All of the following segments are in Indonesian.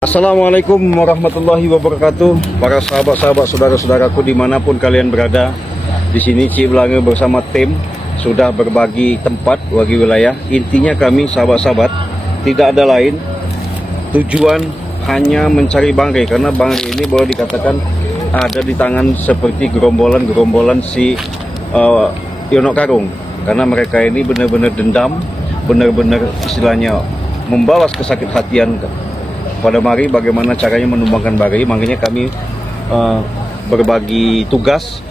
Assalamualaikum warahmatullahi wabarakatuh. Para sahabat-sahabat, saudara-saudaraku dimanapun kalian berada, di sini Cik Belanga bersama tim sudah berbagi tempat, bagi wilayah. Intinya kami sahabat-sahabat tidak ada lain tujuan hanya mencari bangkai, karena bangkai ini boleh dikatakan ada di tangan seperti gerombolan si Yono Karung, karena mereka ini benar-benar dendam, benar-benar istilahnya membalas kesakit hatian pada mari bagaimana caranya menumbangkan bangkai. Makanya kami berbagi tugas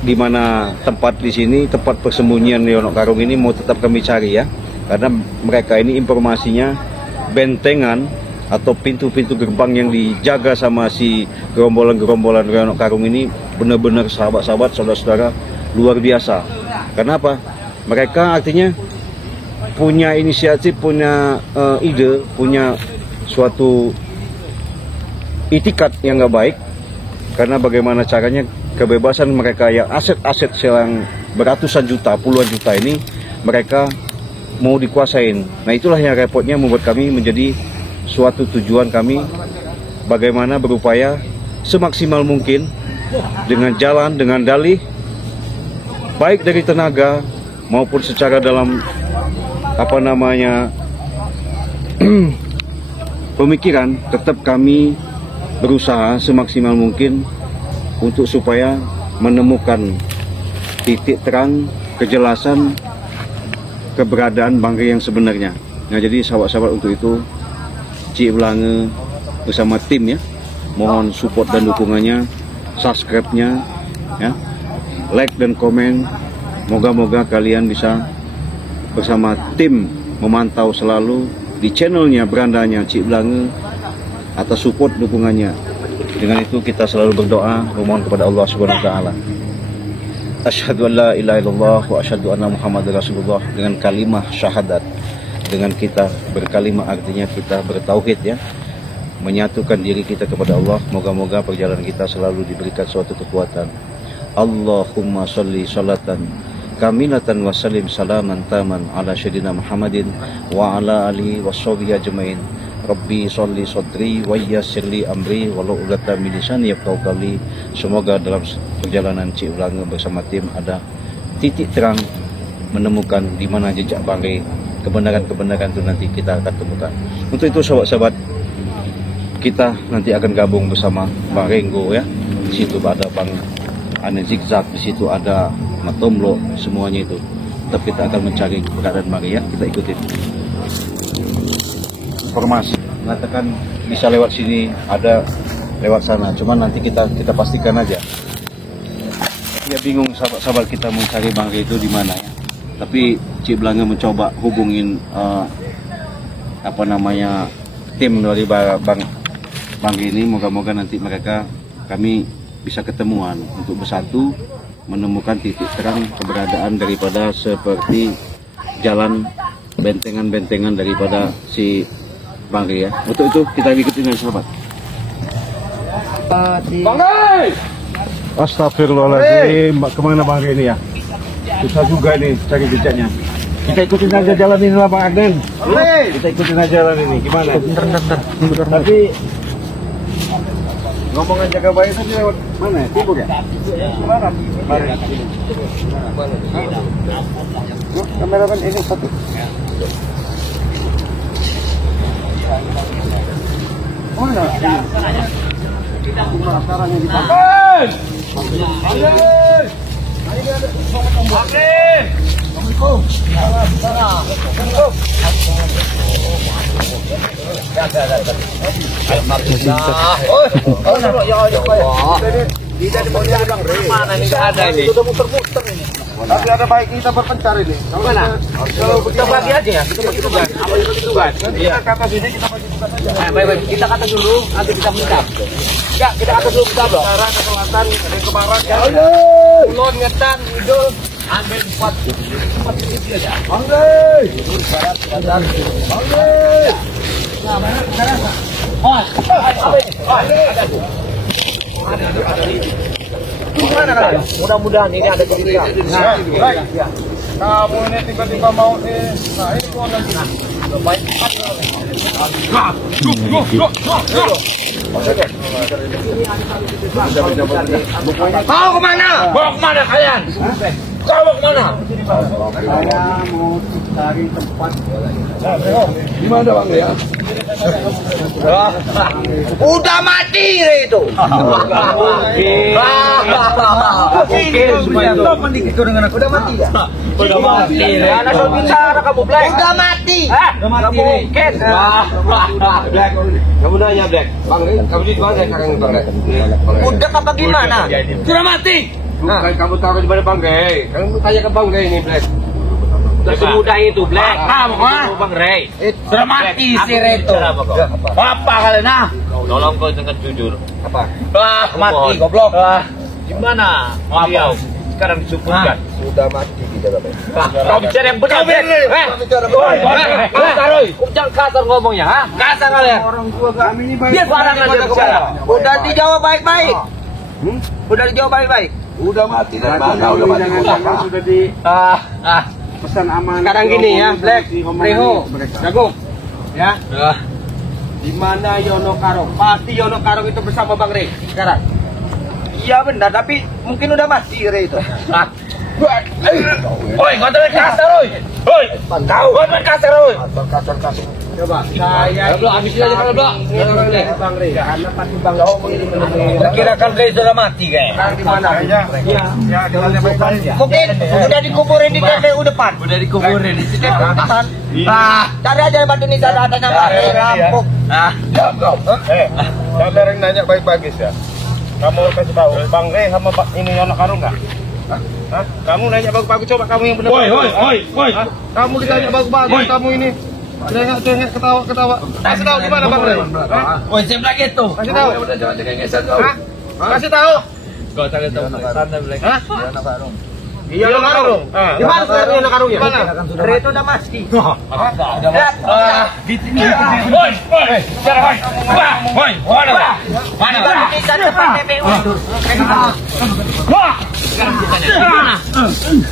di mana tempat di sini, tempat persembunyian Yono Karung ini mau tetap kami cari ya, karena mereka ini informasinya bentengan atau pintu-pintu gerbang yang dijaga sama si gerombolan-gerombolan Yono Karung ini benar-benar sahabat-sahabat, saudara-saudara luar biasa. Kenapa? Mereka artinya punya inisiatif, punya ide, punya suatu itikat yang nggak baik, karena bagaimana caranya kebebasan mereka yang aset-aset yang beratusan juta, puluhan juta ini mereka mau dikuasain. Nah itulah yang repotnya membuat kami menjadi suatu tujuan kami bagaimana berupaya semaksimal mungkin dengan jalan, dengan dalih, baik dari tenaga maupun secara dalam pemikiran, tetap kami berusaha semaksimal mungkin untuk supaya menemukan titik terang, kejelasan keberadaan bangkai yang sebenarnya. Nah jadi sahabat-sahabat, untuk itu Cik Belanga bersama tim ya, mohon support dan dukungannya, subscribe-nya ya, like dan komen. Moga-moga kalian bisa bersama tim memantau selalu di channelnya, berandanya Cik Belanga, atas support dukungannya. Dengan itu kita selalu berdoa memohon kepada Allah Subhanahu wa taala. Asyhadu an la ilaha illallah wa asyhadu anna Muhammadar Rasulullah, dengan kalimah syahadat. Dengan kita berkalimah artinya kita bertauhid ya, menyatukan diri kita kepada Allah. Moga-moga perjalanan kita selalu diberikan suatu kekuatan. Allahumma sholli sholatan kamilatan wa salim salaman taman ala syedina Muhammadin wa ala alihi wa sahbihi ajmain. Rabbi sholli sodri wa yassirli amri walau ulata min lisani yafqahu qawli. Semoga dalam perjalanan Cik Belanga bersama tim ada titik terang, menemukan di mana jejak bangkai, kebenaran-kebenaran itu nanti kita akan temukan. Untuk itu sahabat-sahabat, kita nanti akan gabung bersama Bang Renggo ya. Di situ ada Bang Ane Zigzag, di situ ada Matomlo, semuanya itu. Tetap kita akan mencari keberadaan bangkai ya, kita ikutin. Informasi mengatakan bisa lewat sini, ada lewat sana, cuman nanti kita pastikan aja. Ya bingung sahabat-sahabat kita mencari bangkai itu di mana ya. Tapi Cik Belanga mencoba hubungin tim dari bangkai ini. Moga-moga nanti kami bisa ketemuan untuk bersatu menemukan titik terang keberadaan daripada seperti jalan bentengan-bentengan daripada si bangkai ya. Untuk itu kita ikutin ya sahabat. Bangkai! Astagfirullahaladzim, kemana bangkai ini ya? Susah juga ini cari jejaknya. Kita ikutin aja jalan ini lah Bang Agden. Kita ikutin aja jalan ini. Gimana? Bentar. Tapi ngomongan jaga bayi itu lewat mana ya? Timur ya? Mana? Kameraman ini satu. Mana? Sekarang yang dipakai. Tapi ada baik kita berpencar ini. Kalau kita bagi aja ya, kita bagi tugas. Kita ke atas ini, kita bagi tugas aja. Baik, kita ke atas dulu, nanti kita mencar. Ya, kita ke atas dulu, kita blok. Utara ke selatan, ke barat, Kulon, Ngetan, Idul, ambil 4 titik aja. Bangkai! Barat, selatan. Bangkai! Nah, mana sekarang? Ada di mana kalian? Mudah-mudahan ini ada cerita. Nah, baik. Kamu ini tiba-tiba mau nah ini mau nanti. Baik. Kau kemana? Bawa kemana kalian? Kau mau kemana? Saya mau cari tempat. Di mana bang ya? Udah mati itu. Udah mati ya? Udah mati. Anak kau bicara kamu Black. Udah mati. Udah mati. Mungkin. Black. Kamu nanya Black. Bang Rey, kamu di mana sekarang Bang Rey? Udah apa gimana? Sudah mati. Bukan kamu taruh di mana Bang Rey? Kamu tanya ke Bang Rey ini Black. Gak semudah itu Black. Bang Rey. Sudah mati si Reto. Apa kalian nah? Tolong kau dengan jujur. Apa? Mati goblok. Gimana? Beliau sekarang disebutkan sudah mati di dalam. Kau bicara yang benar. Jangan kasar ngomongnya, ha? Kasar kalian. Orang tua kami ini baik. Biar barang aja bicara. Udah dijawab baik-baik. Udah dijawab baik-baik. Udah mati dan mana? Udah mati. Sudah di pesan aman. Sekarang gini ya, Black, Reho, Jagung, ya. Di mana Yono Karong? Pasti Yono Karong itu bersama Bang Rey sekarang. Iya benar, tapi mungkin udah mati Rey itu. Oi, kau terus kasar, oi. Oi, kau terus kasar, oi. Kasar. Coba, saya belum habisin aja kalau belum. Bang Rey, karena pasti Bang Rey kira kan Rey sudah mati kayak. Di mana? Iya, jalannya baik-baik. Mungkin udah dikuburin di TPU depan. Udah dikuburin di TPU depan. Cari aja batu nisan ada nama Lampung. Jam kau. Ada yang nanya baik-baik ya. Kamu kasih tahu Bang Rey sama ini Yono Karung nggak? Hah? Kamu nanya bagus-bagus, coba kamu yang benar. Woi. Kamu ditanya bagus-bagus, kamu ini. Jangan ketawa. Kasih tahu di mana Bang Rey? Woi, siap lagi tuh. Kasih tahu. Kasih tahu. Kau cari tahu sana Black. Hah? Yono Karung. Iya, Yono Karung. Di mana sekarang Yono Karung ya? Mana? Rey itu udah mati. Mana? Kita depan TPU.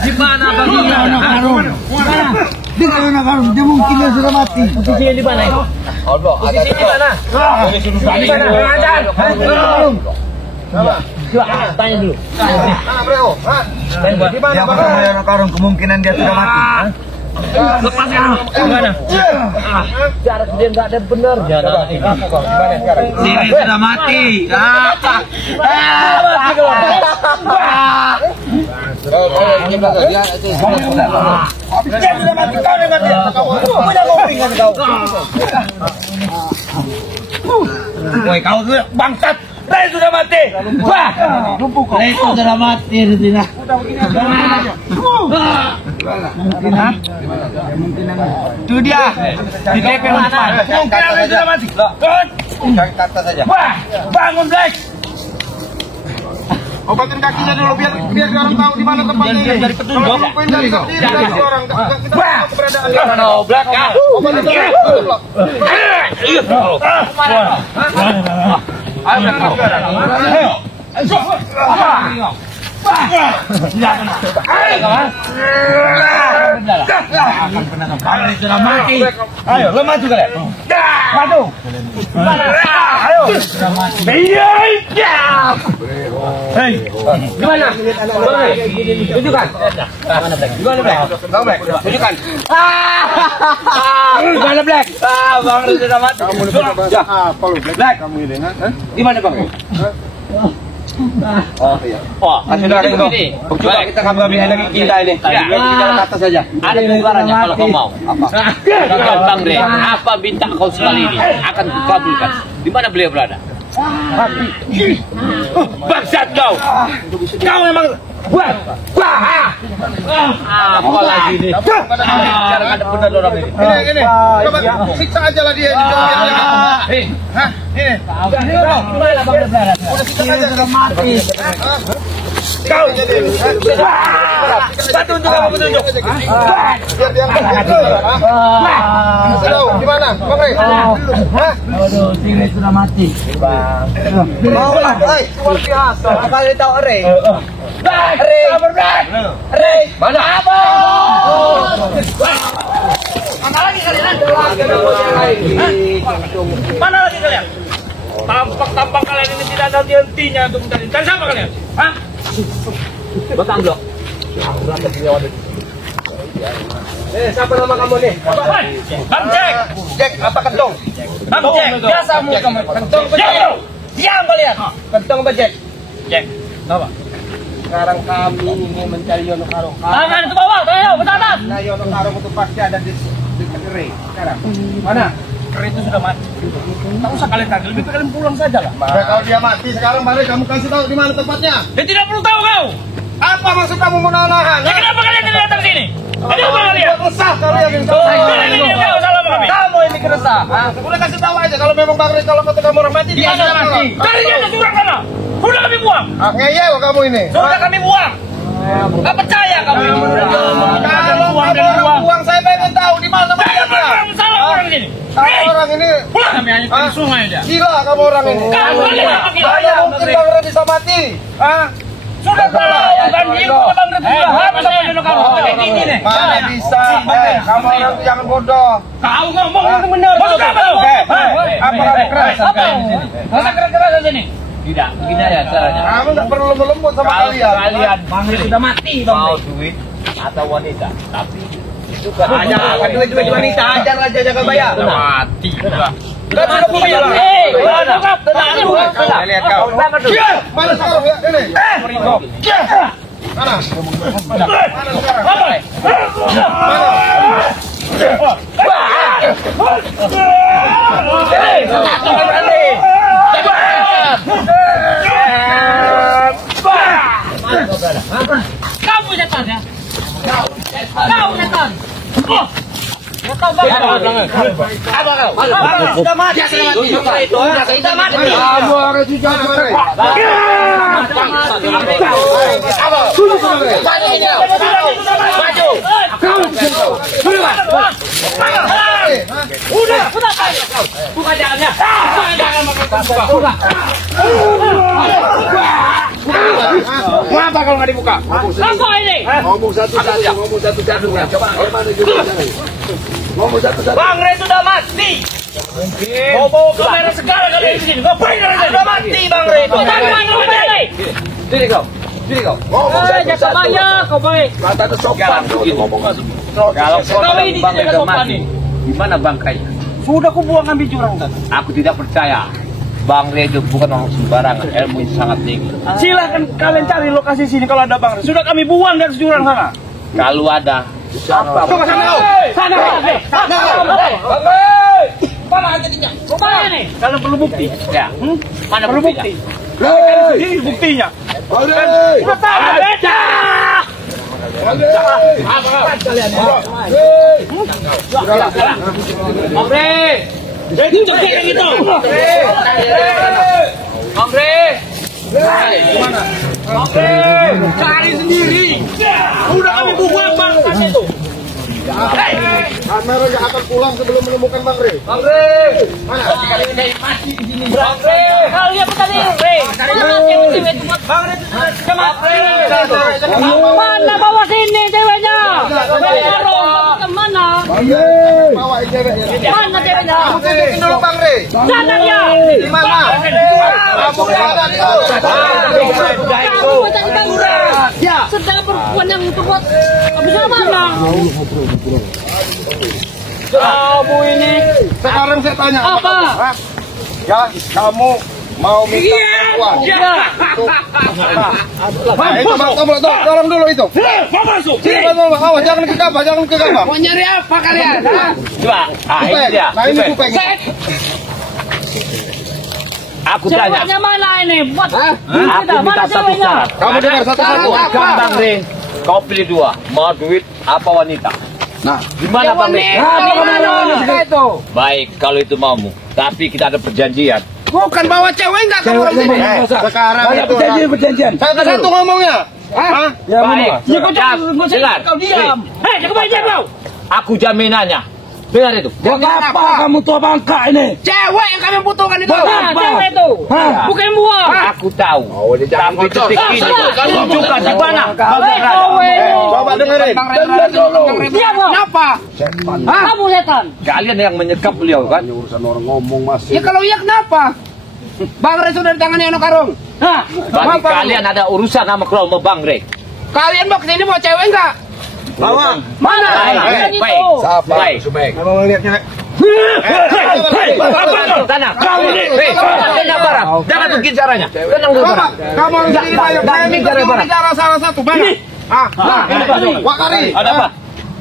Di mana Bang Yono Karung? Di Yono Karung, dia mungkin dia sudah mati. Posisinya di mana itu? Posisi di mana? Di mana? Tanya dulu. Mana Bro? Di mana Bang? Yono Karung kemungkinan dia sudah mati. Lepas ya. Gimana? Cara dia nggak ada benar. Gimana sekarang? Sini sudah mati. Woi, kau bangsat. Rey sudah mati. Wah, Rey sudah mati di sini. Itu dia di TPU depan. Mungkin Rey sudah mati. Cari kata saja. Wah, bangun Black. Obatin kakinya dulu biar orang tahu di mana tempatnya ini. Biar dari petunjuk. Kalau lupain dari orang, kita tahu keberadaan dia. Mana Black ya? Obatin dulu. Sudah mati. Ayo, lo maju kalian. Maju. Ayo. Sudah mati. Hei, gimana? Tunjukkan. Gimana Black? Bang Black, tunjukkan. Gimana Black? Bang sudah mati. Kamu apa lu Black? Kamu ini, Di mana Bang? Oh iya. Oh, Kasih darah itu. Coba kita ambil lagi kita ini. Kita ke atas saja. Ada keluarannya kalau kau mau. Katakan Bang Rey, apa minta kau sekali ini akan kukabulkan. Di mana beliau berada? Bangsat kau. Kau memang apa lagi ini? Cara ada benar orang ini. Ini. Coba siksa aja lah dia. Hah? Ini. Gimana Bang berada? Udah siksa aja. Sudah mati. Kau jadi. Petunjuk apa petunjuk? Biar dia tahu di mana? Bang Rey. Hah? Aduh, Rey sudah mati. Mau lah, luar biasa. Kali tahu Rey. Rey. Mana? Apa? Mana lagi kalian? Mana lagi kalian? Tampak kalian ini tidak ada henti-hentinya untuk mencari. Cari siapa kalian? Hah? Batang blok. Siapa nama kamu nih? Bang Jack. Jack apa kentong? Bang Jack. Biasamu kamu. Kentong apa Jack. Jack? Diam kalian. Kentong apa Jack? Jack. Apa? Sekarang kami ingin mencari Yono Karung. Tangan ke bawah, ayo ke atas. Nah, Yono Karung itu pasti ada di Kere. Sekarang mana? Keren itu sudah mati. Tak usah kalian tanya, lebih baik kalian pulang saja lah. Kalau dia mati sekarang mari kamu kasih tahu di mana tempatnya. Dia tidak perlu tahu kau. Apa maksud kamu menahan? Ya, kenapa kalian tidak datang sini? Kenapa kalian? Resah kalian yang Kalian ini tahu salah sama kami. Kamu ini keresah. Udah kasih tahu aja kalau memang Bang Rey kalau kata kamu orang mati Dia sudah mati. Cari dia ke jurang sana. Sudah kami buang. Ngeyel kamu ini. Sudah kami buang. Gak percaya kamu ini. Kalau kamu orang buang saya pengen tahu di mana Saya tempatnya. orang salah orang ini. Kamu orang ini Pulang kami hanya ke sungai aja. gila kamu orang ini. Kamu ini apa gila? Mana mungkin Bang Rey bisa mati? Sudah tahu kan ibu Bang Rey sudah habis sama Yono kamu. Kayak gini nih. Mana bisa? Kamu orang itu jangan bodoh. Kau ngomong yang benar. Maksud apa lu? Apa lagi keras? Masa keras-keras ini? Tidak, begini aja caranya. Kamu nggak perlu lembut sama Kalau kalian. kalian Bang Rey sudah mati, mau duit atau wanita, tapi itu kan Aja, duit wanita ajar aja jaga bayar. sudah mati. Sudah mati. Lihat kau. Mana sekarang ya? Ini. Mana? Mana sekarang? Kamu setan ya? Kau setan. Kau apa kau? Sudah mati. Sudah mati. Kamu harus dijauh Bang Rey. Udah. Buka jalannya. Kenapa kalau nggak dibuka? Apa ini? Ngomong satu saja. Coba gimana juga? Ngomong satu saja. Bang Rey sudah mati. Mau bawa kamera segala kalian di sini. Ngapain kalian? Sudah mati Bang Rey. Diri kau. Ngomong satu saja. kau baik. Kata ada sopan. Ngomong nggak Kalau ini Bang Rey tidak sudah sopan mati. ini. Gimana bangkainya? Sudah ku buang ambil jurang tadi. Aku tidak percaya. Bang Rey itu bukan orang sembarangan, ilmu sangat tinggi. Silahkan kalian cari lokasi sini kalau ada Bang Rey. Sudah kami buang dari jurang sana. Kalau ada, Sana. Sana. Bang Rey. Mana jadinya? Mana ini? Kalian perlu bukti. ya, mana Perlu buktinya? bukti. Kalian sendiri buktinya. Bang Rey. Sudah tahu beda. Bang Rey. Bang Rey. Itu cek yang itu. Bang Rey. Bang Rey. Cari sendiri. Udah kami buang Bang kasih itu. Kameranya akan pulang sebelum menemukan Bang Rey. Bang Rey. Mana? Bang Rey. Kalian tadi Rey. Mana cewek itu? Bang Rey. Bang Rey. Mana bawa sini ceweknya? Kemana? Bang Rey. Bawa ceweknya. Mana ceweknya? Kamu tunjukin dulu Bang Rey. Sana dia. Di mana? Kamu di mana di situ? Kamu tadi Bang Rey. Sudah perempuan yang itu buat bisa mana? Kamu ini Sekarang saya tanya. Apa? Hah? Ya, kamu mau minta uang? Itu Bang, tolong dulu itu. mau masuk. Sini Bang, awas jangan gegabah, jangan gegabah. Mau nyari apa kalian? Coba, ini dia. Nah ini kupeng. Aku tanya. Ceweknya mana ini? Buat Aku minta satu syarat. Kamu dengar satu-satu. Bukan Bang Rey. Kau pilih dua, mau duit apa wanita? Nah, Gimana Bang Rey? itu. Baik, kalau itu maumu. Tapi kita ada perjanjian. Bukan bawa cewek enggak kamu orang sini. Sekarang itu perjanjian. Satu-satu ngomongnya. Hah? Baik. Ya kau jangan Dengar. kau diam. Hei, jangan main kau. Aku jaminannya. Dengar itu. Buat apa kamu tua bangka ini? Cewek yang kami butuhkan itu. Nah, cewek itu. Bukan buah. Aku tahu. Tapi detik ini tunjukkan di mana. Coba dengerin. Kenapa? Kamu setan. Kalian yang menyekap beliau kan? Ya kalau iya kenapa? Bang Rey sudah ditangani Ono Karung. Bagi kalian ada urusan sama kelompok Bang Rey. Kalian mau kesini mau cewek enggak? Bawa. Mana? Baik. Baik. Mau ngeliatnya. Tanah. Tenang barang. Jangan begini caranya. Tenang dulu barang. Kamu harus bicara salah satu. Mana? Wakari. Ada apa?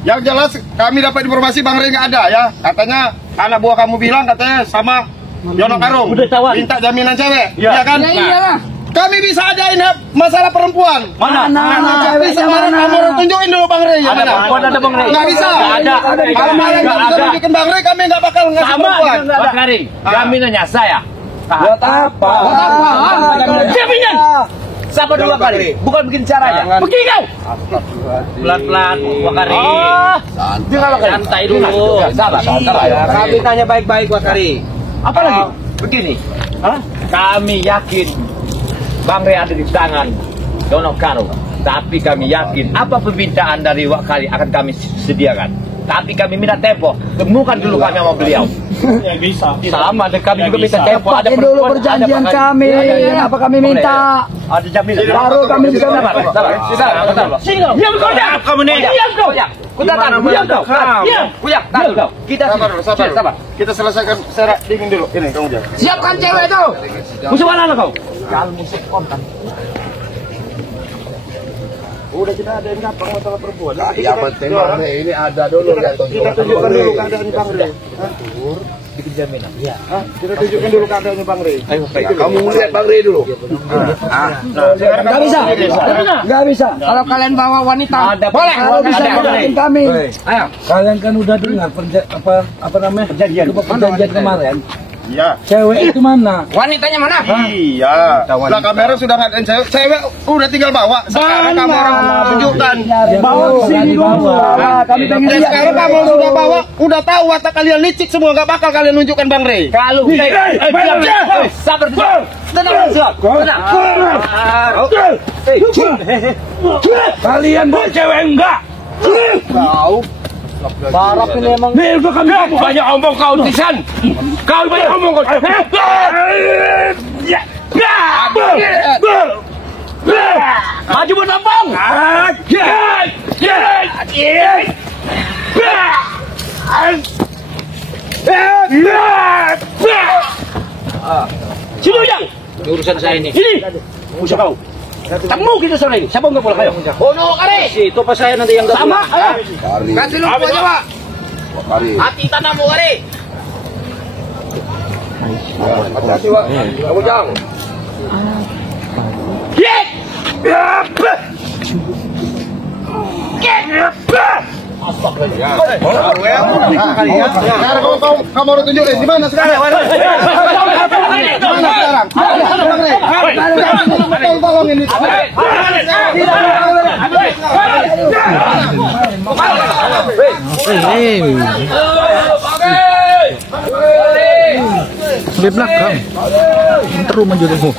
Yang jelas kami dapat informasi Bang Rey nggak ada ya. Katanya anak buah kamu bilang katanya sama Yono Karung. Minta jaminan cewek. Iya kan? Ya iyalah. Kami bisa ajain masalah perempuan. Mana? Bisa kamu tunjukin dulu Bang Rey. Ada perempuan, ada Bang Rey. Nggak bisa. Ada. Kalau malah nggak bisa tunjukin Bang Rey, kami nggak bakal ngasih perempuan. Bang Rey, jaminannya saya. Buat apa? Jaminan. Siapa dua kali? Bukan bikin caranya. Begini kau. Pelan-pelan, Wakari. Santai dulu. Sabar. Kami tanya baik-baik, Wakari. Apa lagi? Begini. Kami yakin Bang Rey ada di tangan Yono Karung. Tapi kami yakin apa permintaan dari Wakari akan kami sediakan. Tapi kami minta tempo. Temukan dulu kami sama beliau. Ya bisa. Sama, dan kami juga minta tempo. Ada dulu perjanjian kami. Apa kami minta? Ada jaminan. Baru kami bisa dapat. Sabar. Sini kau. Diam kau. Kamu nih. Diam kau. Kuda tanam. Diam kau. Diam. Kuyak. Diam kau. Kita sabar. Kita selesaikan secara dingin dulu. Ini kamu jaga. Siapkan cewek itu. Musuh mana kau? Kalau musuh kontan. Udah kita ada yang gampang masalah perempuan. Yang penting Bang Rey ini ada dulu yang Kita tunjukkan dulu keadaan Bang Rey. Bikin jaminan. Iya. Kita tunjukkan dulu keadaannya Bang Rey. Ayo, baik. Kamu lihat Bang Rey dulu. Nggak bisa. Nggak bisa. Kalau kalian bawa wanita, boleh. Kalau bisa ngomongin kami. Ayo. Kalian kan udah dengar apa namanya? Perjanjian kemarin. Iya. Cewek itu mana? Wanitanya mana? Iya. Lah kamera sudah ngadain cewek. Cewek udah tinggal bawa. Sekarang kamu orang tunjukkan. Bawa ke sini dulu. Kami pengen Dan lihat. sekarang kamu sudah bawa, udah tahu watak kalian licik semua, nggak bakal kalian nunjukkan Bang Rey. Kalau sabar. Tenang. Kalian bawa cewek enggak? Barok ini emang. Nih udah kami Banyak omong kau Tisan. Kau banyak omong kau. Maju menambang. Sini yang urusan saya ini. Ini musuh kau. Temu kita sore ini. Siapa enggak boleh kayo? Ono Kari. Itu apa saya nanti yang sama. Kasih lu aja, Pak. Hati tanahmu Kari. Hati-hati Pak. Kamu jangan. Get! Sekarang kamu harus tunjukin di mana sekarang? Tolong ini. di belakang. Terus maju dulu.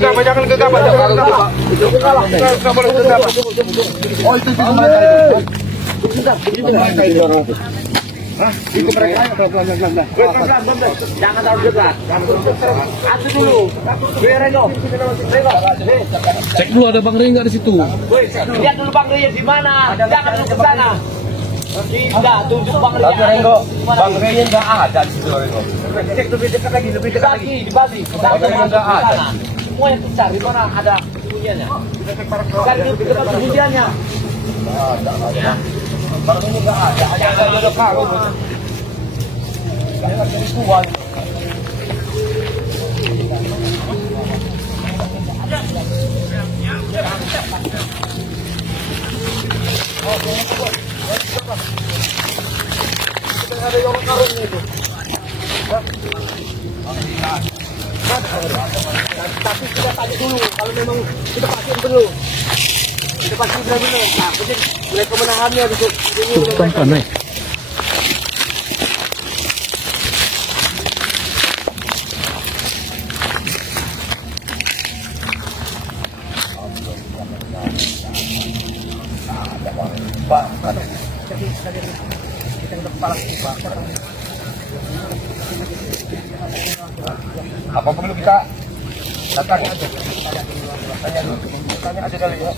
Jangan gegabah. Nggak boleh gegabah. Oh itu mereka itu. Itu mereka. Pelan-pelan. Jangan terlalu dekat. Atu dulu. Reno. Cek dulu ada Bang Rey nggak di situ. Lihat dulu Bang Rey di mana. Jangan dulu ke sana. Tidak, tunjuk Bang Rey. Bang Rey nggak ada di situ Rengo. Cek lebih dekat lagi, dibalik. Nggak ada. Semua yang besar di mana ada sembunyiannya. Cari lebih dekat sembunyiannya. Bang Rey nggak ada. Ada karung. Jangan jadi tuan. Ada yang karungnya itu. Tapi kita tanya dulu, kalau memang kita pastiin dulu. Kita pastiin dulu. Nah, jadi mulai kemenangannya gitu. Tumpan naik. Apa perlu kita datang aja? Tanya dulu. Tanya aja kali ya.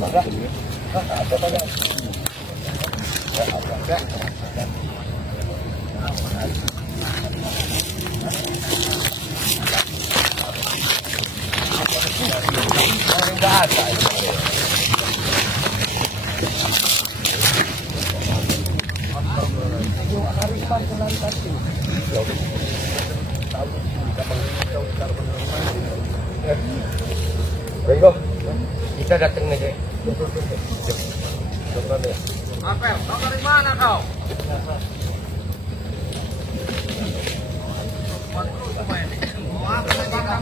Rengo, kita datang aja. Apel, kau dari mana kau?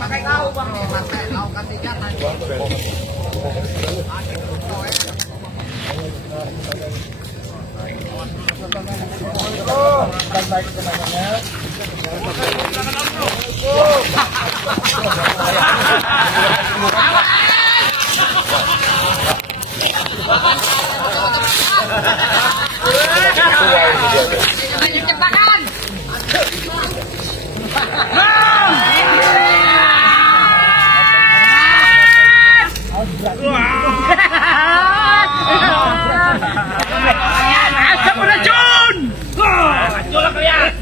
Pakai kau bang, kau kasih jangan. Cepat-cepatan. Asap beracun. Acun lah kalian.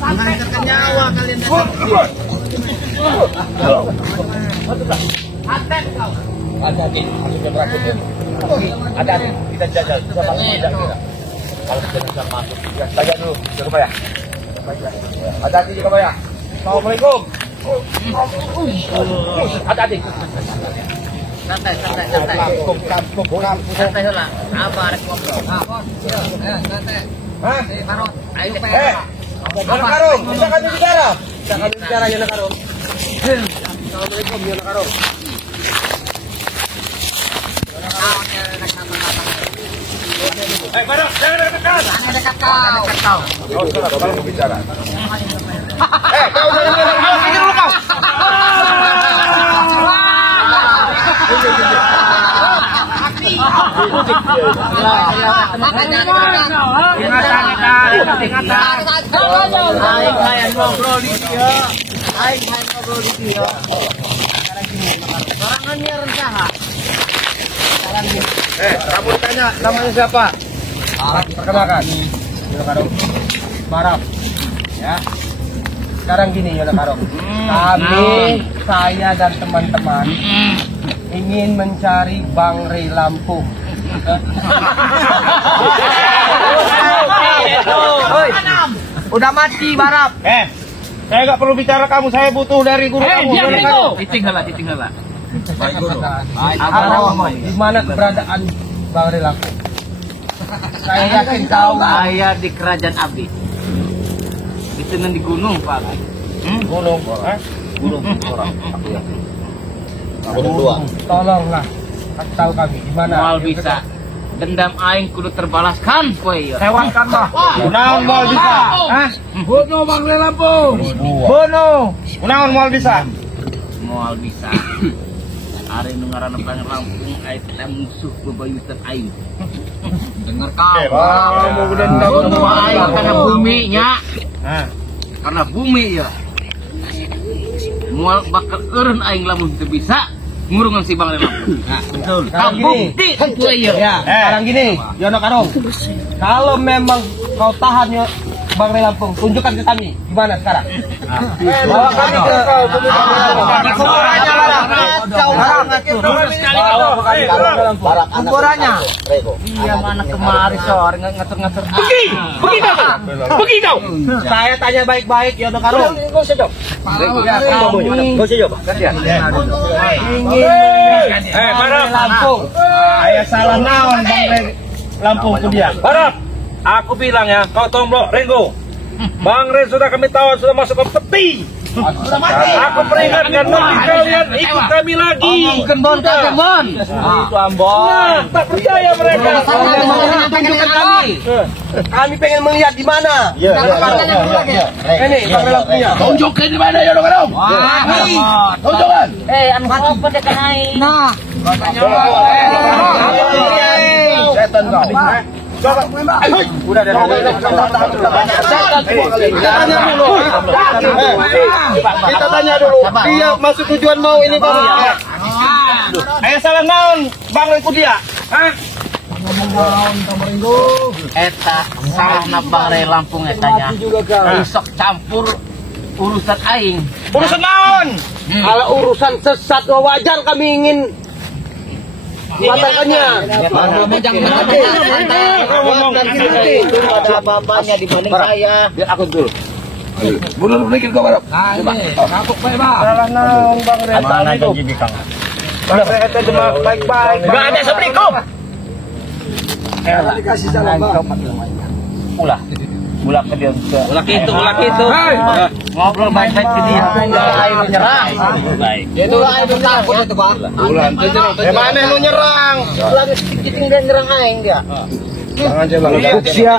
Menghancurkan nyawa kalian. Hati-hati, masuknya berakutnya. Hati-hati, kita jajal. Kita masuk tidak kira. Kalau kita bisa masuk, ya, tanya dulu. Jangan ya. Hati-hati juga ya. Assalamualaikum. Hati-hati. Santai. Santai lah. Apa ada ngobrol? Santai. Hah? Karot. Ayo Yana Karung, bisa kami bicara? Bisa kami bicara, Yana Karung. Assalamualaikum, Yana Karung. Barok, jangan dekat. Jangan dekat kau. Oh, sudah, Bapak mau bicara. Kau jangan dekat. Sini dulu kau. Kamu tanya namanya siapa? Perkenalkan, Yana Karung. Marap. Ya. Sekarang gini, Yana Karung. Saya dan teman-teman ingin mencari Bang Rey Lampung. Udah mati Barap. Saya nggak perlu bicara kamu, saya butuh dari guru kamu. Ditinggal. Baik guru. Di mana keberadaan Bang Rey Lampung? Saya yakin tahu. Saya di kerajaan Abdi. Itu di gunung Pak. Gunung. Gunung orang. Aku yakin. Gunung dua. Tolonglah kasih tahu kami gimana. Moal bisa. Dendam aing kudu terbalaskan poe ieu. Sewakan mah. Naon moal bisa? Hah? Bono Bang Re Lampung. Bono. Naon moal bisa? Moal bisa. Ari nu ngaranna Bang Lampung aya teh musuh bebuyutan aing. Dengar kau. Kamu dendam Semua aing karena bumi nya. Hah? Karena bumi ya. Moal bakal eureun aing lamun teu bisa ngurungan si Bang Lampung. Betul. Kau bukti itu ieu. Ya, sekarang gini, Yono Karong. Kalau memang kau tahan ya Bang Re Lampung, tunjukkan ke kami gimana sekarang. Bawa kami ke kuburannya. Iya mana kemari sore ngatur-ngatur. Begitu. Saya tanya baik-baik Yono Karong. Barap. Lampung. Aya salah naon Bang Re Lampung ku dia. Barap. Aku bilang ya, kau tomblok Renggo. Bang Re sudah kami tahu sudah masuk ke peti. Aku peringatkan nanti kalian ikut kami lagi. Kembon. Itu Ambon. Nah, tak percaya mereka. Tunjukkan kami. Kami pengen melihat di mana. Ini Bang Re Lampungnya. Tunjukin di mana ya, Dong? Tunjukkan. Anu apa dek naik. Nah. Setan kau. Udah kita tanya dulu. Dia masuk tujuan mau ini Bang. Ayo salah naon Bang Re dia. Hah? Eta salahna Bang Re Lampung etanya. Isok campur urusan aing. Urusan naon? Kalau urusan sesat wajar kami ingin mengatakannya. Ada apa-apanya dibanding saya. Biar aku dulu. Mundur sedikit kau Barap. Salah naon Bang Re. Mana janji di Kang? Bang Re eta cuma baik-baik. Enggak ada seprikum. Dikasih salam. Mulak ke dia. Ulah kitu. Ngobrol baik-baik ke dia. Ayo nyerang. Baik. Itu ayo takut itu, Bang. Mana lu nyerang? Lagi sedikit dia nyerang aing dia. Jangan jalan.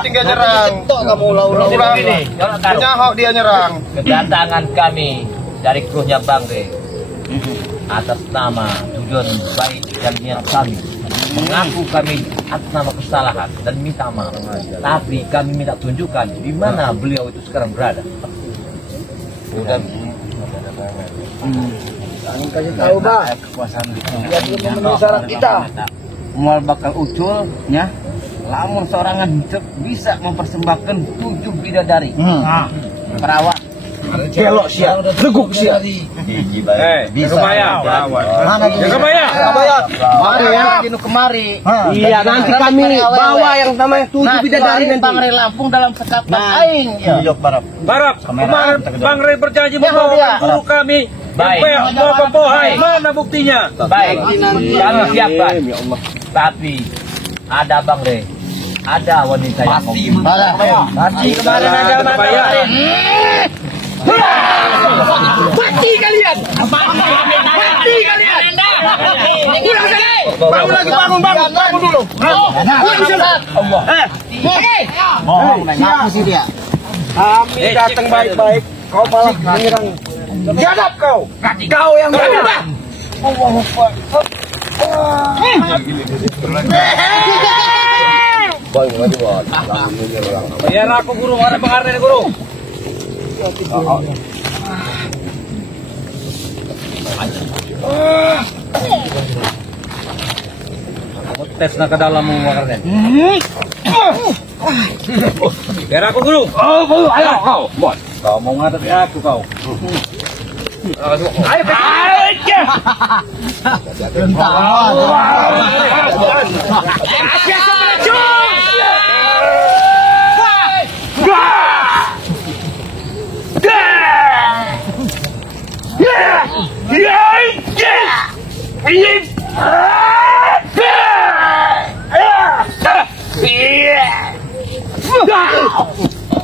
Tinggal nyerang. Tok kamu ulah-ulah ini. Nyahok dia nyerang. Kedatangan kami dari krunya Bang Re atas nama tujuan baik dan niat kami mengaku kami atas nama kesalahan dan minta maaf, tapi kami minta tunjukkan di mana beliau itu sekarang berada. Udah Kasih tahu, Bang. kekuasaan Dia belum memenuhi syarat kita. mual bakal ucul ya, lamun seorangan bisa mempersembahkan 7 bidadari perawat Belok sia, leguk sia. bisa Mana Ya kebaya. Mari ya, Dino kemari. Iya, nanti kami bawa yang namanya 7 bidadari nanti. Bang Re Lampung dalam sekatan aing. Barap, kemarin Bang Re berjanji membawa guru kami. Baik. Mau pembohai, mana buktinya? Baik, kami siapkan. Tapi ada Bang Re, ada wanita yang mau. Nanti kemarin ada mana? Mati kalian! Mati kalian! Pulang sana! Bangun lagi, bangun dulu! Pulang sana! Ngaku sih dia. Kami datang baik-baik, kau malah menyerang. Jadap kau! Kau yang berubah! Biar aku guru, mana Bang Arne guru? Tes nak ke dalam Bang Arne. Biar aku guru. Ayo kau, bos. Kau mau ngadep aku kau. Ayo,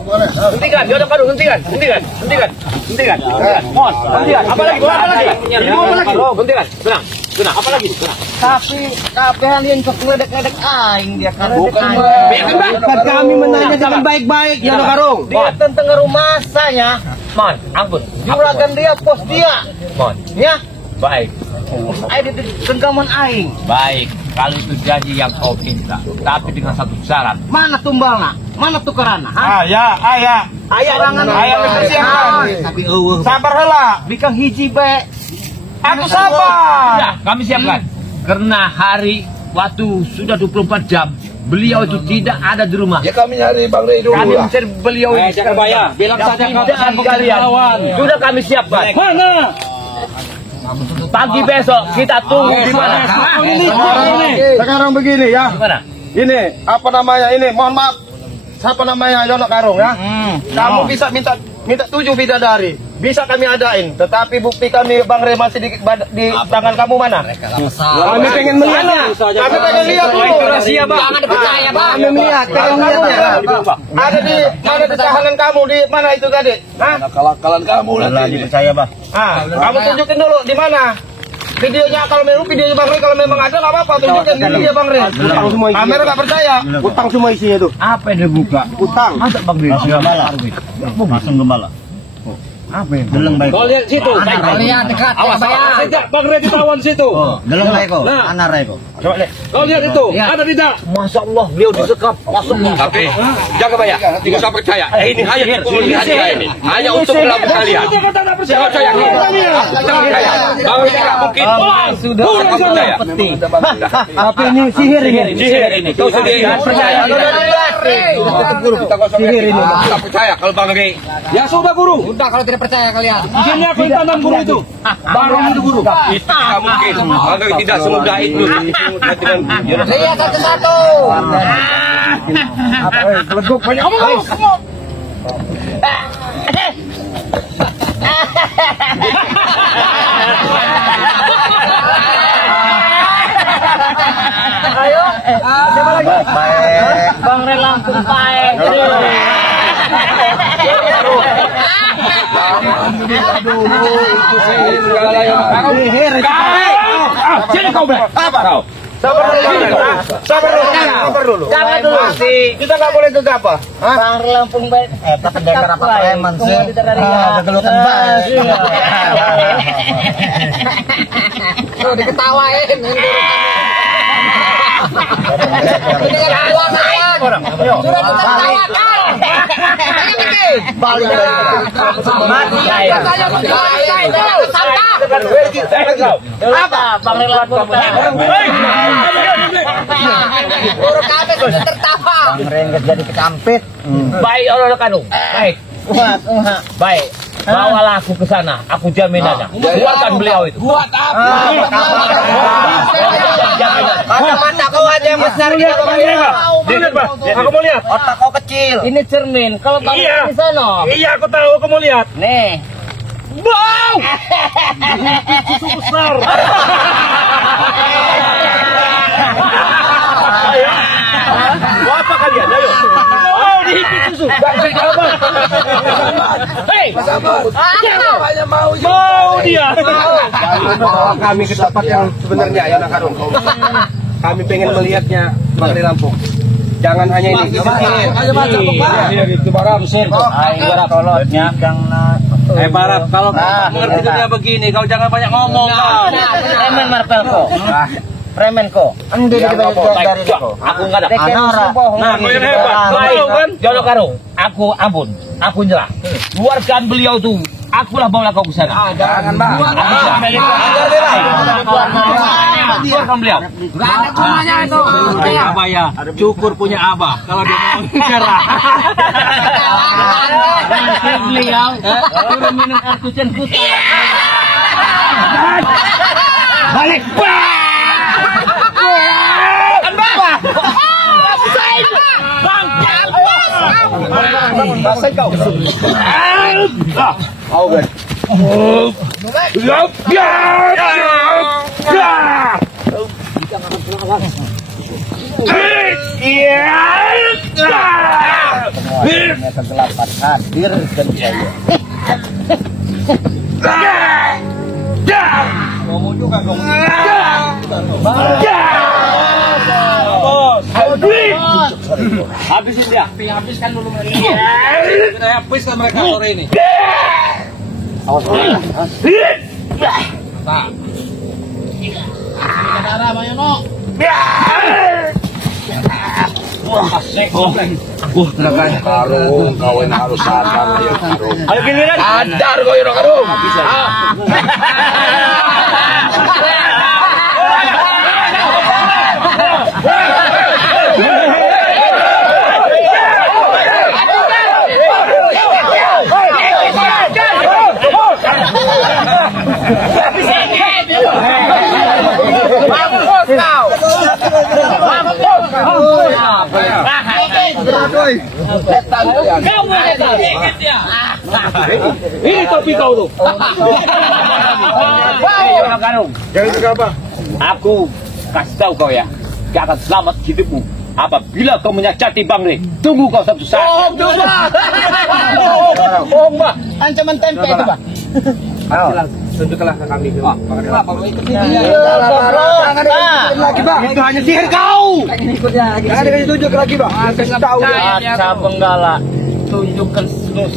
Hentikan, Yono Karung, hentikan. Mohon, hentikan. Apa lagi? Hentikan. Tenang. Apa lagi? Tapi kalian kok ngeledek-ngeledek aing dia kan. Bukan Kami menanya dengan baik-baik ya Karung. Dia tentang rumah saya. Mohon, ampun. Juragan dia pos dia. Mohon. Ya. Baik. Aing di genggaman aing. Baik, kalau itu janji yang kau minta, tapi dengan satu syarat. Mana tumbalna? Mana tukeranna? Ayah. Ayah rangan. Ayah dipersiapkan. Tapi Sabar heula. bikang hiji be. Aku sabar. Ya, kami siapkan. Karena hari waktu sudah 24 jam, beliau itu tidak ada di rumah. Ya kami nyari Bang Rey dulu Kami lah. mencari beliau itu. Jagabaya, bilang saja kau Tidak kalian. Sudah kami siapkan. Mana? Pagi besok kita tunggu di mana? Sekarang begini ya. Di mana? Ini apa namanya ini? Mohon maaf. Siapa namanya Yono Karung ya? Kamu bisa minta 7 bidadari. Bisa kami adain, tetapi bukti kami Bang Rey masih di tangan kamu mana? Kami pengen melihatnya. Kami pengen lihat dulu. Rahasia, Bang. Jangan dipercaya, Bang. Kami melihat, ada di mana di tahanan kamu di mana itu tadi? Hah? Kalakalan kamu nanti. Dipercaya, Bang. Kamu tunjukin dulu di mana? Videonya kalau memang videonya Bang Rey kalau memang ada nggak apa-apa tunjukin videonya Bang Rey. Kamera nggak percaya. Utang semua isinya tuh. Apa yang dibuka? Utang. Masa Bang Rey gembala? Langsung gembala. Apa yang deleng baik? Kau lihat situ. Kalian dekat. Awas. Sejak Bang Rey ditawan situ. Deleng baik kok. Nah. Anak Rey kok. Coba lihat. Kau lihat itu. Ada tidak? Masya Allah, beliau disekap. Masuk. Tapi jaga Baya, tidak usah percaya. Ini hanya tipu hadiah ini. Hanya untuk melabur kalian. Jangan percaya. Jangan percaya. Bang Rey tidak mungkin. Sudah percaya. Tapi ini sihir ini. Kau sendiri percaya. Sihir ini. Tak percaya kalau Bang Rey. Ya sudah guru. Udah kalau tidak percaya kalian. Di sini aku yang tanam guru itu. Barang itu guru. Itu tidak mungkin. Bang Rey tidak semudah itu. Lihat satu-satu. Keleguk banyak ngomong. Ayo. Siapa lagi? Bang Rey langsung paek. Sini kau Bang. Apa kau? Sabar dulu. Jangan dulu sih. Kita nggak boleh gegabah. Bang Rey Lampung baik. Pendekar apa preman sih? Kegelutan banget. Tuh diketawain. Sudah ditertawakan. Balik. Mati aja saya Apa? Bang Rey langsung paek. Buruk kami sudah tertawa. Bang Rey jadi kecampit. Baik orang Karung. Baik. Baik. Bawalah aku ke sana. Aku jamin aja. Keluarkan beliau itu. Buat apa? Mata kau aja yang besar gitu. Aku mau lihat. Otak kau kecil. Ini cermin. Kalau Bang Iya. Rey di sana. Iya, aku tahu. Aku mau lihat. Nih. Wow! Susu besar. Mau apa kalian? Ayo. Oh, dihipit susu. Gak bisa jawaban. Hei, mau dia. Bawa kami ke tempat yang sebenarnya ya Nak Karung. Kami pengen melihatnya Bang Rey Lampung. Jangan hanya ini. Ayo baca Pak. Itu barang sih. Tolongnya jangan. Barat, kalau kau mengerti dunia begini, kau jangan banyak ngomong kau. Premen Marvel ko. Premen ko. Anda di dari kau. Aku enggak ada. Nah, kau yang hebat. Tahu kan? Jono Karung. Aku ampun. Aku nyerah. Keluarkan beliau tuh. Akulah bawa kau ke sana. Jangan Bang. Keluarkan beliau. Enggak ada gunanya itu. Abah ya, cukur punya abah. Kalau dia mau nyerah. Nanti beliau suruh minum air kucing putih. Balik. Basah kau. Rupanya kegelapan hadir dan saya. Kamu juga kamu. Habisin dia. Habiskan dulu mereka. Kita habiskan mereka sore ini. Awas. Nah. Saudara Mayono. Karung, kawin harus sadar ya karung. Ayo giliran. Sadar kau ya karung. Bisa. Ini topi kau tuh. Jangan gegabah. Aku kasih tahu kau ya, gak akan selamat hidupmu apabila kau menyakiti Bang Rey. Tunggu kau satu saat. Mbak. Ancaman tempe itu, Pak. Tunjukkanlah ke kami. Lagi, Pak. Itu hanya sihir kau. Jangan ditunjuk lagi, Pak. Tahu. Kaca Benggala, tunjukkan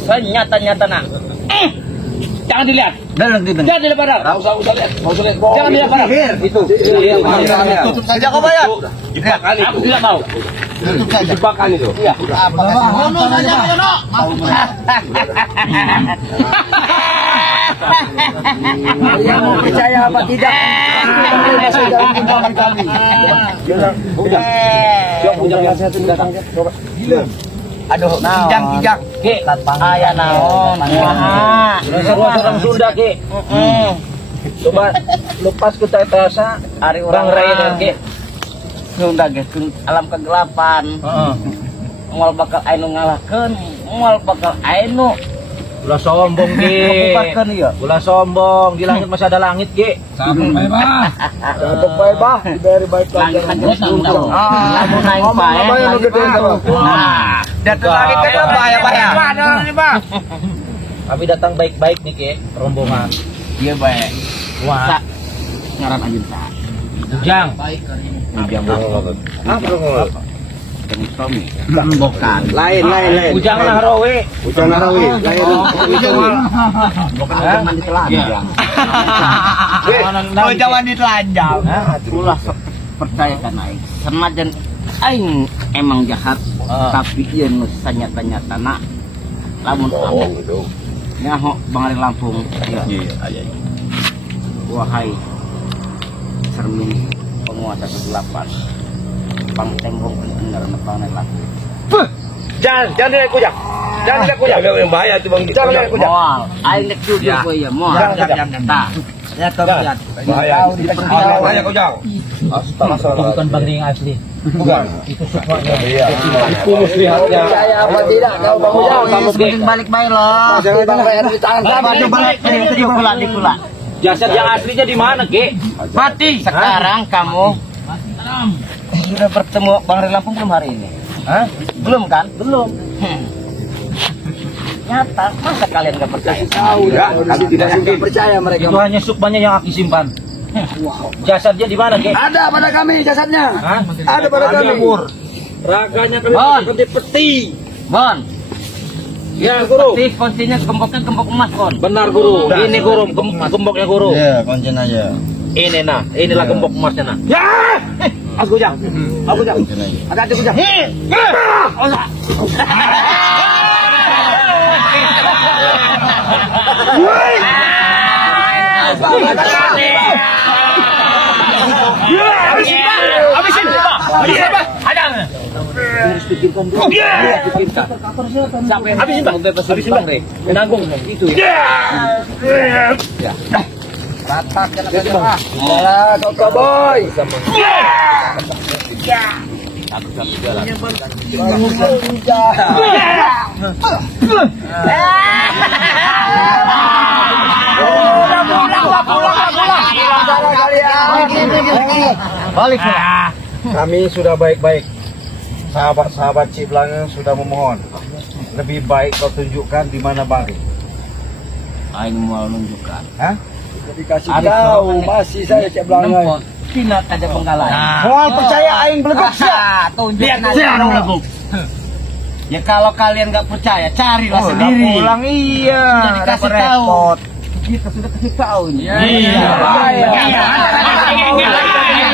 senyata-nyata nak. Jangan dilihat. Jangan dilihat padahal. Usah lihat. Jangan dilihat padahal. Itu. Tutup saja kau bayar. Aku tidak mau. Tutup saja. Jebakan itu. Iya. Hono saja, Hono. Kalian mau percaya apa tidak? Kami. Udah. Siap, coba. Aduh, kijang. Ki, ayah naon. Seru-seru orang Sunda, Ki. Coba lepas ku terasa hari orang Raya Ki. Sunda ge alam kegelapan. Moal bakal anu ngalahkeun, moal bakal anu. Ulah sombong, Ki. Ulah sombong, di langit masih ada langit, Ki. Sabuk bae, Bah. Sabuk bae, Bah. Dari baik langit kan lamun naik bae. Nah, Datang lagi ke bahaya. kami datang baik-baik nih, Ki, rombongan. Iya baik. Wah, ngaran anjeun sa. Ujang. Ujang. Suami. Bukan. Lain. Ujang Nahrawi. Bukan mandi telanjang. Oh, jangan ditelanjang. Ulah percaya kan aing. Senajan aing emang jahat, tapi ieu nu sanyata-nyata na lamun aku nyaho Bang Ari Lampung. Iya. Wahai cermin penguasa kegelapan, pang tembong bener nepane laki. Jangan dilihat kujang. Yang bahaya itu Bang. Jangan dilihat kujang. Moal, aing nek jujur kowe ya moal. Tah. Ya lihat. Bahaya kujang. Bukan Bang Ring asli. Bukan. Itu sukanya. Iya. Itu muslihatnya. Percaya apa tidak? Kau Bang Ujang. Kamu balik baik loh. Jangan Bang Ray di tangan kami. Balik pula. Jasad yang aslinya di mana, Ki? Mati. Sekarang kamu sudah bertemu Bang Ray Lampung belum hari ini? Hah? Belum kan? Belum. Nyata, masa kalian gak percaya? Tahu kami tidak percaya mereka. Itu hanya sukmanya yang aku simpan. Jasadnya di mana, Ki? Ada pada kami jasadnya. Hah? Ada pada kami. Raganya kami peti. Bon. Ya, Guru. Peti kuncinya gemboknya gembok emas, Bon. Benar, Guru. Ini Guru, gemboknya Guru. Iya, kuncinya aja. Ini nah, inilah gembok emasnya nah. Ya! Aku jang. Ada kujang. Habisin, Pak. Ada. Harus pikirkan dulu. Siapa yang habisin, Bang? Habisin, Bang. Menanggung itu ya. Ya. Ratak kan ada. Ya, Koko Boy. Balik. Kami sudah baik-baik. Sahabat-sahabat Ciplangan sudah memohon. lebih baik kau tunjukkan di mana Bang Rey. Aing mau nunjukkan. Hah? Dikasih tahu masih saya cek belakang. Pinat aja penggalan. Soal percaya aing belegok sia. Tunjukkan aja. Ya kalau kalian nggak percaya, carilah sendiri. Pulang iya. Sudah dikasih tahu. Kita sudah kasih tahu nih. Iya.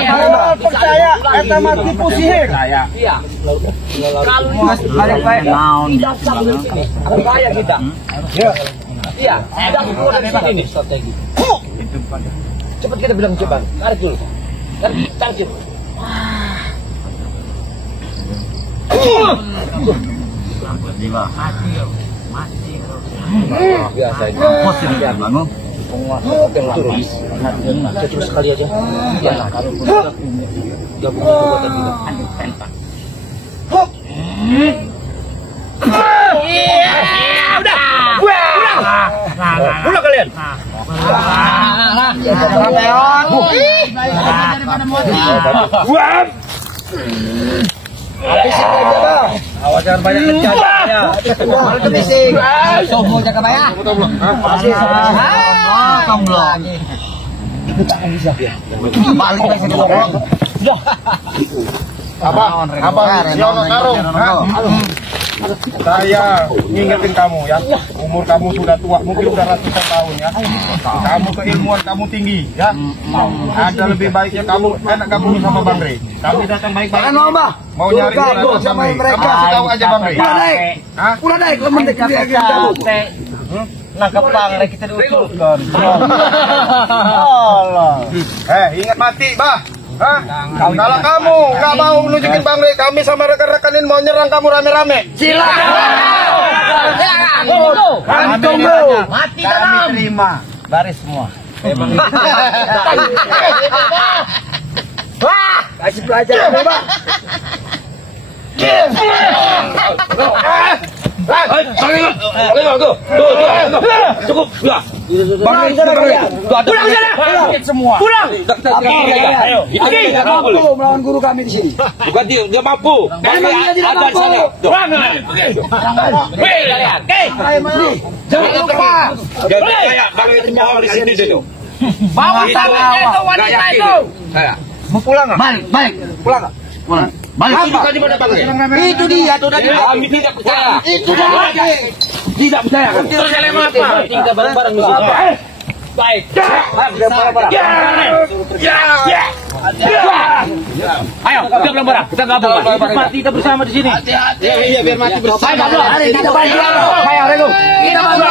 Kalau percaya eta mah tipu sihir. Iya. Kalau balik baik naon. Percaya kita. Ya. Iya. Sudah keluar dari ini strategi. Cepat kita bilang coba. Tarik dulu. Tarik. Biasanya positif ya Bang. Turun. Terus sekali aja. Ya kalau gabung juga tadi tempat. Udah. Pulang kalian. Habisin aja lah. Awas jangan banyak ngecat ya. Malah kebising. Sombong jaga bayar. Tomblong. Balik lagi sini goblok. Abang, Siono Karung. Saya ngingetin kamu ya, umur kamu sudah tua, mungkin sudah ratusan tahun ya. Kamu keilmuan kamu tinggi ya. Ada lebih baiknya kamu enak gabung sama Bang Rey. Kami datang baik-baik. Mau nyari Gabung sama mereka. Kamu kasih tahu aja Bang Rey. Udah naik lemah dek dia gabung. Nangkep Bang Rey kita diusulkan. Ingat mati, Bah. Hah? Kalau kamu nggak mau nunjukin Bang Rey, kami sama rekan-rekan ini mau nyerang kamu rame-rame. Silakan. Mati dalam. Terima. Baris semua. Wah, kasih pelajaran Bang. Cukup, sudah. Pulang sana. Semua. Pulang. Ayo. Melawan guru kami di sini. Bukan dia mampu. Memang dia tidak mampu. Kalian. Jangan lupa. Jangan kayak Bang itu bawa di sini dulu. Bawa sana itu wanita itu. Mau pulang nggak? Balik. Pulang nggak? Balik. Tunjukkan di mana Bang Rey. Itu dia tuh tadi. Kami tidak percaya. Itu dia. Tidak percaya kan? Terus apa? Kita bareng-bareng di sini. Baik. Ayo, kita bareng-bareng. Kita gabung. Mati kita bersama di sini. Iya, biar mati bersama. Kita bantu. Kita bantu.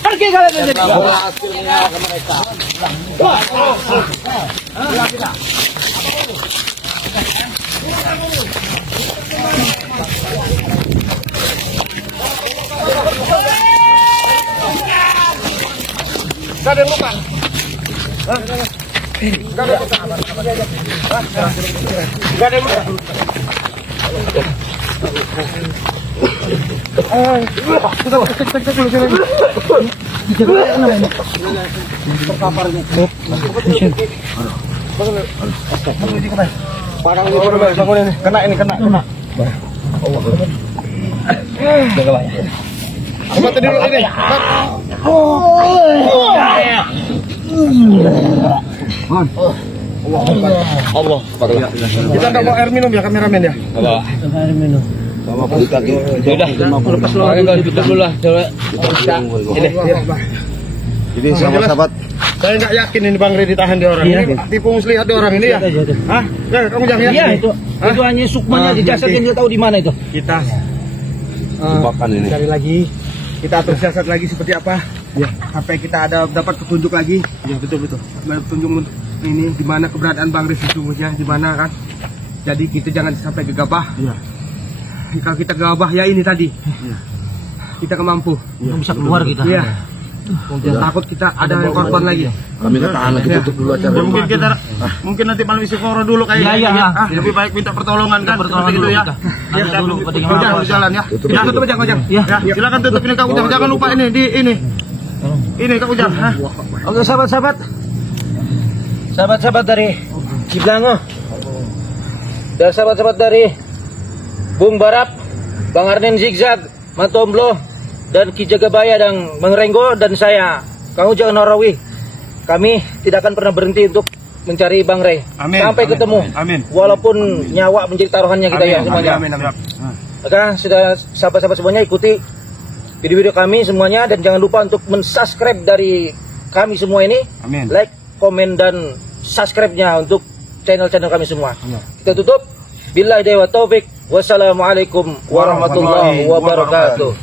Pergi kalian dari sini. Gak ada yang luka. Kena. Coba tadi dulu ini. Allah. Kita nggak mau air minum ya kameramen ya. Bawa. Sudah, lepas dulu lah. Jadi sahabat-sahabat, Saya nggak yakin ini Bang Rey ditahan di orang. Ini tipu muslihat di orang ini ya. Hah? Ya, kamu jangan yakin. Iya itu hanya sukmanya di jasad yang dia tahu di mana itu. Kita jebakan ini. cari lagi. Kita atur siasat lagi seperti apa? Ya. Sampai kita ada dapat petunjuk lagi. Ya betul. Ada petunjuk ini di mana keberadaan Bang Rey sesungguhnya, di mana kan? Jadi kita jangan sampai gegabah. Iya. Kalau kita gegabah ya ini tadi. Iya. Kita kemampu. Bisa keluar kita. Iya. Takut kita ada yang korban lagi. Kami nggak tahan lagi, tutup dulu acara. Mungkin kita mungkin nanti malam istiqoroh dulu kayak lebih baik minta pertolongan kan seperti itu ya. Kang Ujang jalan ya. Kita tutup aja Kang Ujang. Ya. Silakan tutup ini Kang Ujang. Jangan lupa ini ini. Ini Kang Ujang. Oke sahabat-sahabat. Sahabat-sahabat dari Ciblango. Dan sahabat-sahabat dari Bung Barap, Bang Arnen Zigzag, Matomblo, dan Ki Jagabaya dan Bang Renggo dan saya Kang Ujang Narawi. Kami tidak akan pernah berhenti untuk mencari Bang Rey sampai ketemu. Amin. Walaupun nyawa menjadi taruhannya kita ya semuanya. Maka sudah sahabat-sahabat semuanya ikuti video-video kami semuanya dan jangan lupa untuk mensubscribe dari kami semua ini. Amin. Like, komen dan subscribe-nya untuk channel-channel kami semua. Kita tutup. Billahi wa taufik. Wassalamualaikum warahmatullahi wabarakatuh.